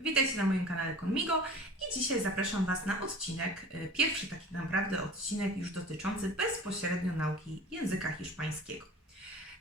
Witajcie na moim kanale Conmigo i dzisiaj zapraszam Was na odcinek, y, pierwszy taki naprawdę odcinek już dotyczący bezpośrednio nauki języka hiszpańskiego.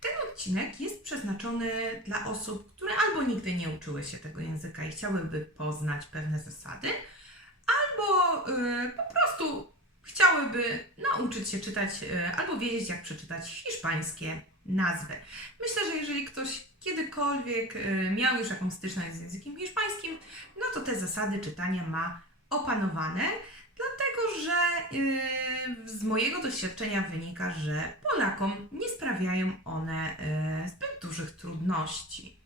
Ten odcinek jest przeznaczony dla osób, które albo nigdy nie uczyły się tego języka i chciałyby poznać pewne zasady, albo y, po prostu chciałyby nauczyć się czytać y, albo wiedzieć, jak przeczytać hiszpańskie nazwy. Myślę, że jeżeli ktoś kiedykolwiek y, miał już jakąś styczność z językiem hiszpańskim, no to te zasady czytania ma opanowane, dlatego że y, z mojego doświadczenia wynika, że Polakom nie sprawiają one y, zbyt dużych trudności.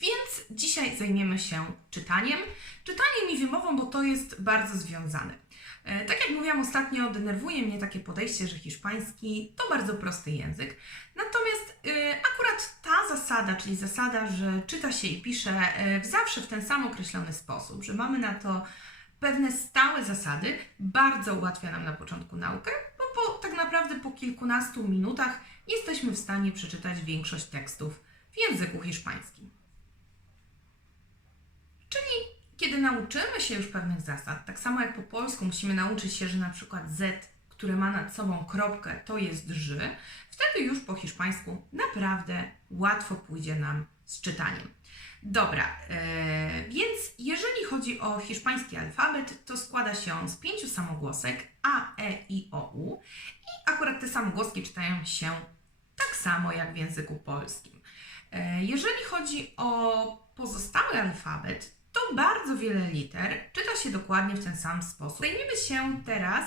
Więc dzisiaj zajmiemy się czytaniem. Czytaniem i wymową, bo to jest bardzo związane. E, Tak jak mówiłam ostatnio, denerwuje mnie takie podejście, że hiszpański to bardzo prosty język. Ta zasada, czyli zasada, że czyta się i pisze w zawsze w ten sam określony sposób, że mamy na to pewne stałe zasady, bardzo ułatwia nam na początku naukę, bo po, tak naprawdę po kilkunastu minutach jesteśmy w stanie przeczytać większość tekstów w języku hiszpańskim. Czyli kiedy nauczymy się już pewnych zasad, tak samo jak po polsku musimy nauczyć się, że na przykład Z, które ma nad sobą kropkę, to jest ży, wtedy już po hiszpańsku naprawdę łatwo pójdzie nam z czytaniem. Dobra, e, więc jeżeli chodzi o hiszpański alfabet, to składa się z pięciu samogłosek A, E, I, O, U i akurat te samogłoski czytają się tak samo jak w języku polskim. E, jeżeli chodzi o pozostały alfabet, to bardzo wiele liter czyta się dokładnie w ten sam sposób. Zajmiemy się teraz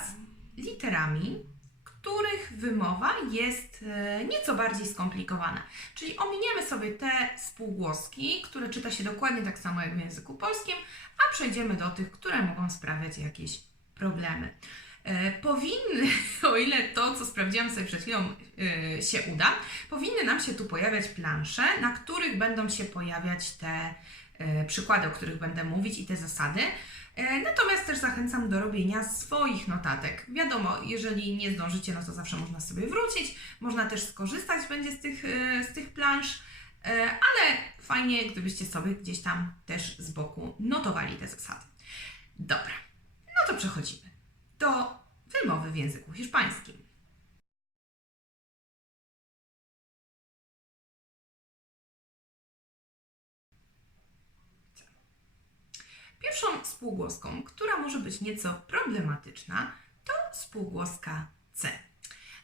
literami, których wymowa jest e, nieco bardziej skomplikowana. Czyli ominiemy sobie te spółgłoski, które czyta się dokładnie tak samo jak w języku polskim, a przejdziemy do tych, które mogą sprawiać jakieś problemy. E, powinny, o ile to, co sprawdziłam sobie przed chwilą, e, się uda, powinny nam się tu pojawiać plansze, na których będą się pojawiać te przykłady, o których będę mówić i te zasady. E, Natomiast też zachęcam do robienia swoich notatek. Wiadomo, jeżeli nie zdążycie, no to zawsze można sobie wrócić, można też skorzystać będzie z tych, e, z tych plansz, e, ale fajnie, gdybyście sobie gdzieś tam też z boku notowali te zasady. Dobra, no to przechodzimy do wymowy w języku hiszpańskim. Pierwszą spółgłoską, która może być nieco problematyczna, to spółgłoska C.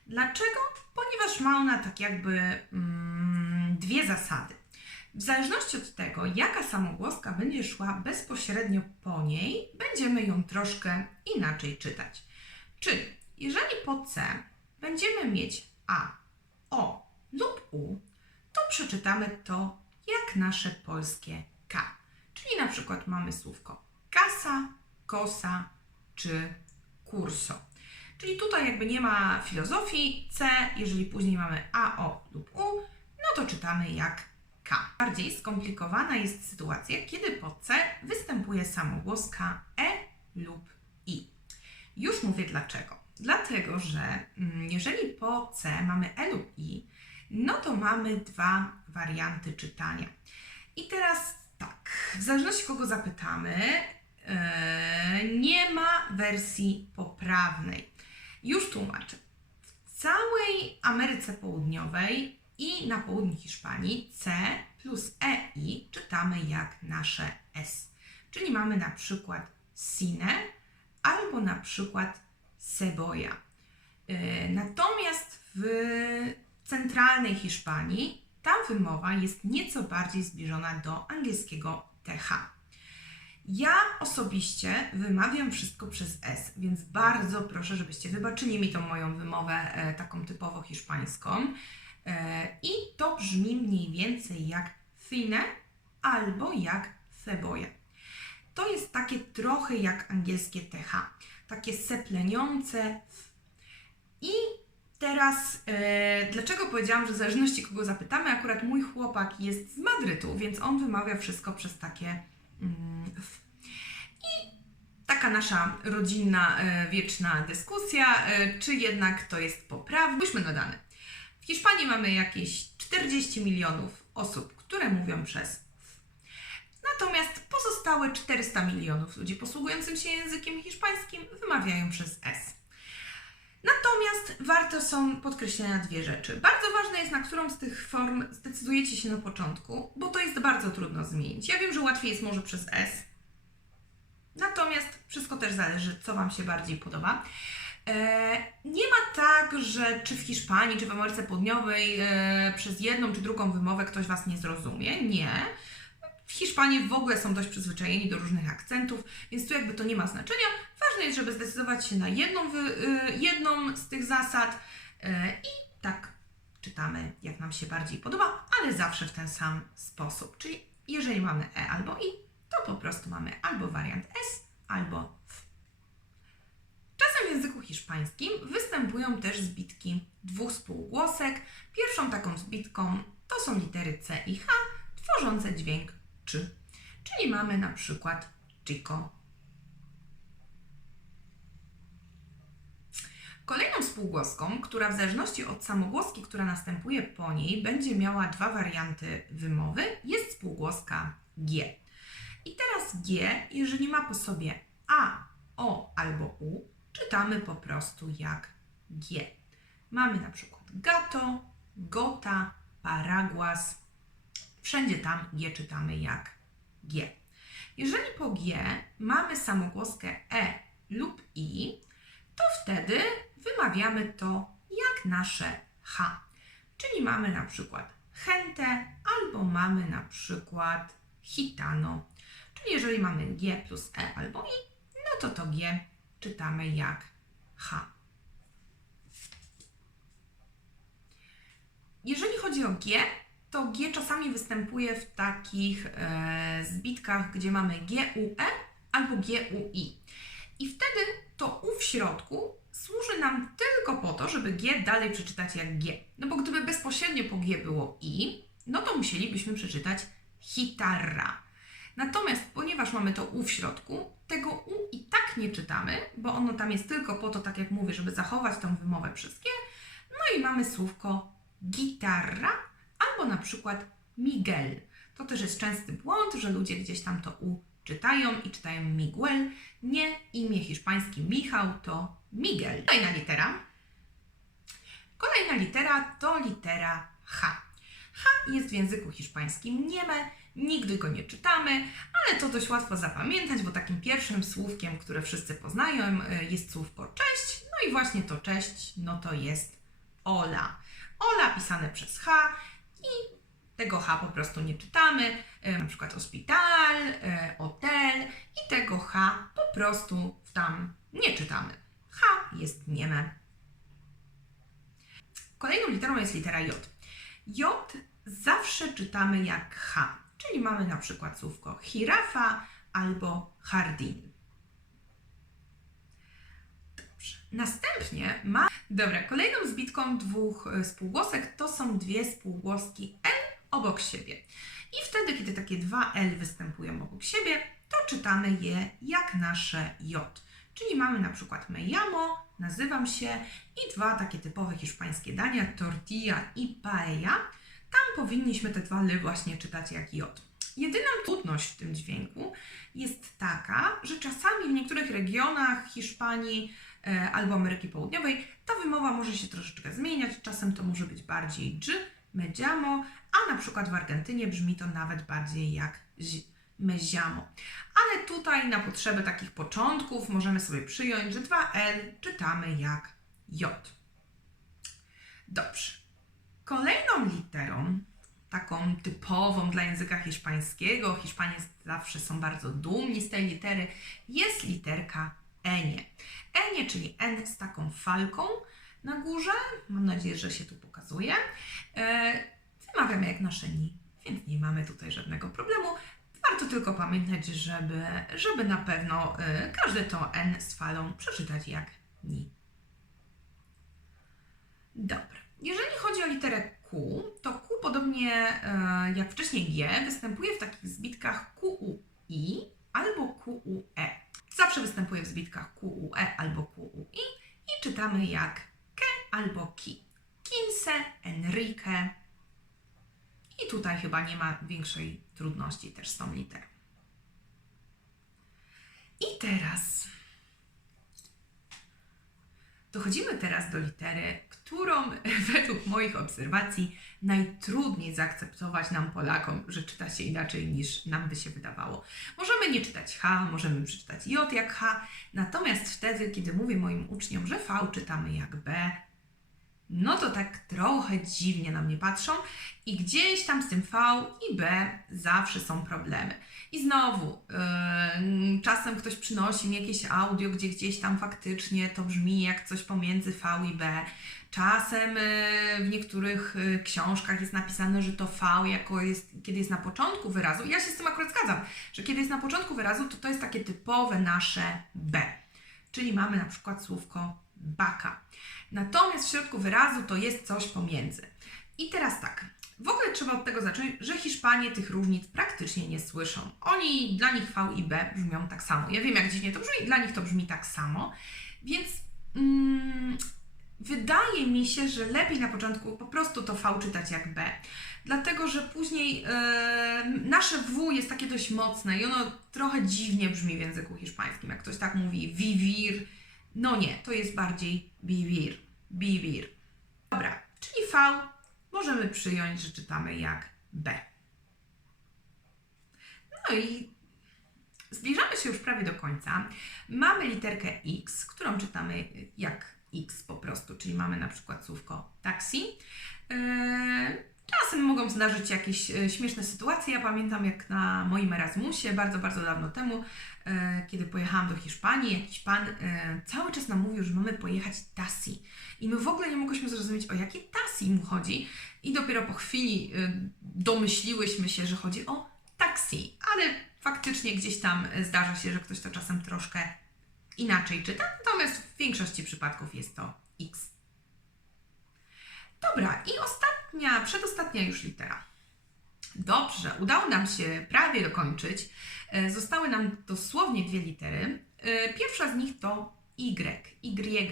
Dlaczego? Ponieważ ma ona tak jakby mm, dwie zasady. W zależności od tego, jaka samogłoska będzie szła bezpośrednio po niej, będziemy ją troszkę inaczej czytać. Czyli jeżeli po C będziemy mieć A, O lub U, to przeczytamy to jak nasze polskie K. Czyli na przykład mamy słówko kasa, kosa czy kurso. Czyli tutaj jakby nie ma filozofii C, jeżeli później mamy A, O lub U, no to czytamy jak K. Bardziej skomplikowana jest sytuacja, kiedy po C występuje samogłoska E lub I. Już mówię dlaczego. Dlatego, że mm, jeżeli po C mamy E lub I, no to mamy dwa warianty czytania. I teraz tak, w zależności kogo zapytamy, yy, nie ma wersji poprawnej. Już tłumaczę. W całej Ameryce Południowej i na południu Hiszpanii C plus EI czytamy jak nasze S. Czyli mamy na przykład sine albo na przykład cebolla. Yy, Natomiast w centralnej Hiszpanii ta wymowa jest nieco bardziej zbliżona do angielskiego TH. Ja osobiście wymawiam wszystko przez S, więc bardzo proszę, żebyście wybaczyli mi tą moją wymowę e, taką typowo hiszpańską. E, I to brzmi mniej więcej jak fine albo jak cebolla. To jest takie trochę jak angielskie TH, takie sepleniące. I teraz, e, dlaczego powiedziałam, że w zależności kogo zapytamy, akurat mój chłopak jest z Madrytu, więc on wymawia wszystko przez takie f. I taka nasza rodzinna, e, wieczna dyskusja, e, czy jednak to jest poprawne. Spójrzmy na dane. W Hiszpanii mamy jakieś 40 milionów osób, które mówią przez f. Natomiast pozostałe 400 milionów ludzi posługującym się językiem hiszpańskim wymawiają przez S. Natomiast warto są podkreślenia dwie rzeczy. Bardzo ważne jest, na którą z tych form zdecydujecie się na początku, bo to jest bardzo trudno zmienić. Ja wiem, że łatwiej jest może przez S, natomiast wszystko też zależy, co Wam się bardziej podoba. E, nie ma tak, że czy w Hiszpanii, czy w Ameryce Południowej e, przez jedną czy drugą wymowę ktoś Was nie zrozumie. Nie. W Hiszpanii w ogóle są dość przyzwyczajeni do różnych akcentów, więc tu jakby to nie ma znaczenia. Ważne jest, żeby zdecydować się na jedną, y, jedną z tych zasad y, i tak czytamy, jak nam się bardziej podoba, ale zawsze w ten sam sposób. Czyli jeżeli mamy E albo I, to po prostu mamy albo wariant S, albo W. Czasem w języku hiszpańskim występują też zbitki dwóch spółgłosek. Pierwszą taką zbitką to są litery C i H, tworzące dźwięk czy. Czyli mamy na przykład chico. Kolejną spółgłoską, która w zależności od samogłoski, która następuje po niej, będzie miała dwa warianty wymowy, jest spółgłoska G. I teraz G, jeżeli ma po sobie A, O albo U, czytamy po prostu jak G. Mamy na przykład gato, gota, paraguas. Wszędzie tam G czytamy jak G. Jeżeli po G mamy samogłoskę E lub I, to wtedy wymawiamy to jak nasze H. Czyli mamy na przykład gente albo mamy na przykład hitano. Czyli jeżeli mamy G plus E albo I, no to to G czytamy jak H. Jeżeli chodzi o G, to G czasami występuje w takich e, zbitkach, gdzie mamy GUE albo GUI. I wtedy to U w środku służy nam tylko po to, żeby G dalej przeczytać jak G. No bo gdyby bezpośrednio po G było I, no to musielibyśmy przeczytać hitarra. Natomiast ponieważ mamy to U w środku, tego U i tak nie czytamy, bo ono tam jest tylko po to, tak jak mówię, żeby zachować tą wymowę G. No i mamy słówko gitarra albo na przykład Miguel. To też jest częsty błąd, że ludzie gdzieś tam to U czytają i czytają Miguel. Nie imię hiszpańskie Michał to Miguel. Kolejna litera. Kolejna litera to litera H. H jest w języku hiszpańskim nieme, nigdy go nie czytamy, ale to dość łatwo zapamiętać, bo takim pierwszym słówkiem, które wszyscy poznają, y, jest słówko cześć. No i właśnie to cześć, no to jest Ola. Ola pisane przez H i tego H po prostu nie czytamy, y, na przykład hospital, y, hotel i tego H po prostu tam nie czytamy. H jest nieme. Kolejną literą jest litera J. J zawsze czytamy jak H, czyli mamy na przykład słówko girafa albo jardin. Dobrze. Następnie ma. Dobra, kolejną zbitką dwóch y, spółgłosek to są dwie spółgłoski L obok siebie. I wtedy, kiedy takie dwa L występują obok siebie, to czytamy je jak nasze J. Czyli mamy na przykład me llamo, nazywam się i dwa takie typowe hiszpańskie dania, tortilla i paella. Tam powinniśmy te dwa L właśnie czytać jak J. Jedyna trudność w tym dźwięku jest taka, że czasami w niektórych regionach Hiszpanii e, albo Ameryki Południowej ta wymowa może się troszeczkę zmieniać. Czasem to może być bardziej dż, me llamo, a na przykład w Argentynie brzmi to nawet bardziej jak zi, me llamo. Ale tutaj na potrzeby takich początków możemy sobie przyjąć, że dwa L czytamy jak J. Dobrze. Kolejną literą, taką typową dla języka hiszpańskiego, Hiszpanie zawsze są bardzo dumni z tej litery, jest literka Enie. Enie, czyli N z taką falką na górze. Mam nadzieję, że się tu pokazuje. E, wymawiamy jak nasze ni, więc nie mamy tutaj żadnego problemu. Warto tylko pamiętać, żeby, żeby na pewno y, każde to N z falą przeczytać jak ni. Dobra. Jeżeli chodzi o literę Q, to Q podobnie y, jak wcześniej G występuje w takich zbitkach QUI albo QUE. Zawsze występuje w zbitkach QUE albo QUI i czytamy jak ke albo ki. Quince, Enrique, i tutaj chyba nie ma większej trudności też z tą literą. I teraz dochodzimy teraz do litery, którą według moich obserwacji najtrudniej zaakceptować nam Polakom, że czyta się inaczej niż nam by się wydawało. Możemy nie czytać H, możemy przeczytać J jak H, natomiast wtedy, kiedy mówię moim uczniom, że V czytamy jak B, no to tak trochę dziwnie na mnie patrzą i gdzieś tam z tym V i B zawsze są problemy. I znowu, yy, czasem ktoś przynosi mi jakieś audio, gdzie gdzieś tam faktycznie to brzmi jak coś pomiędzy V i B. Czasem yy, w niektórych yy, książkach jest napisane, że to V jako jest, kiedy jest na początku wyrazu. Ja się z tym akurat zgadzam, że kiedy jest na początku wyrazu, to to jest takie typowe nasze B. Czyli mamy na przykład słówko baka. Natomiast w środku wyrazu to jest coś pomiędzy. I teraz tak, w ogóle trzeba od tego zacząć, że Hiszpanie tych różnic praktycznie nie słyszą. Oni, dla nich V i B brzmią tak samo. Ja wiem, jak dziwnie to brzmi, dla nich to brzmi tak samo. Więc mm, wydaje mi się, że lepiej na początku po prostu to V czytać jak B. Dlatego, że później e, nasze W jest takie dość mocne i ono trochę dziwnie brzmi w języku hiszpańskim. Jak ktoś tak mówi vivir, no nie, to jest bardziej vivir, vivir. Dobra, czyli V możemy przyjąć, że czytamy jak B. No i zbliżamy się już prawie do końca. Mamy literkę X, którą czytamy jak X po prostu, czyli mamy na przykład słówko taksi. Yy, Czasem mogą zdarzyć jakieś e, śmieszne sytuacje. Ja pamiętam, jak na moim Erasmusie, bardzo, bardzo dawno temu, e, kiedy pojechałam do Hiszpanii, jakiś pan e, cały czas nam mówił, że mamy pojechać taxi. I my w ogóle nie mogłyśmy zrozumieć, o jakie taxi mu chodzi. I dopiero po chwili domyśliłyśmy się, że chodzi o taksi. Ale faktycznie gdzieś tam zdarza się, że ktoś to czasem troszkę inaczej czyta. Natomiast w większości przypadków jest to X. Dobra, i ostatnia, przedostatnia już litera. Dobrze, udało nam się prawie dokończyć. E, zostały nam dosłownie dwie litery. E, pierwsza z nich to Y. Y.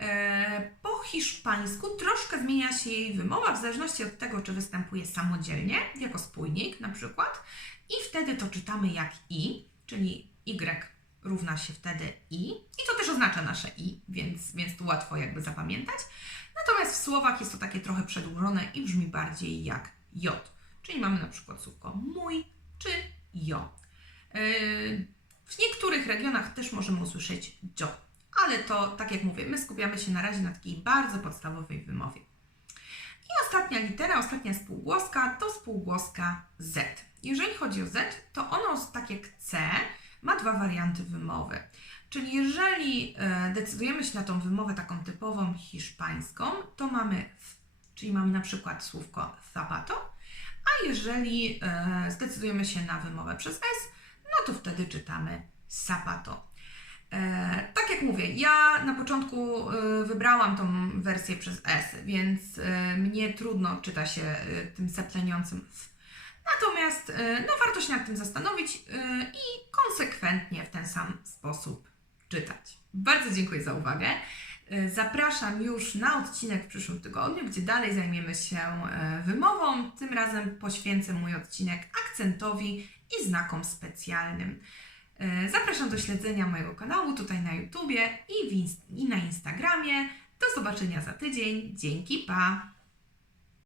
E, po hiszpańsku troszkę zmienia się jej wymowa w zależności od tego, czy występuje samodzielnie, jako spójnik na przykład. I wtedy to czytamy jak I, czyli Y równa się wtedy I. I to też oznacza nasze I, więc, więc tu łatwo jakby zapamiętać. Natomiast w słowach jest to takie trochę przedłużone i brzmi bardziej jak J. Czyli mamy na przykład słówko mój czy jo. Yy, w niektórych regionach też możemy usłyszeć jo, ale to, tak jak mówię, my skupiamy się na razie na takiej bardzo podstawowej wymowie. I ostatnia litera, ostatnia spółgłoska to spółgłoska Z. Jeżeli chodzi o Z, to ono, tak jak C, ma dwa warianty wymowy. Czyli jeżeli e, decydujemy się na tą wymowę taką typową hiszpańską, to mamy th, czyli mamy na przykład słówko zapato, a jeżeli e, zdecydujemy się na wymowę przez S, no to wtedy czytamy sapato. E, tak jak mówię, ja na początku wybrałam tą wersję przez S, więc mnie trudno czyta się tym sepleniącym th. Natomiast no, warto się nad tym zastanowić i konsekwentnie w ten sam sposób czytać. Bardzo dziękuję za uwagę. E, zapraszam już na odcinek w przyszłym tygodniu, gdzie dalej zajmiemy się wymową. Tym razem poświęcę mój odcinek akcentowi i znakom specjalnym. Zapraszam do śledzenia mojego kanału tutaj na YouTubie i, i na Instagramie. Do zobaczenia za tydzień. Dzięki, pa!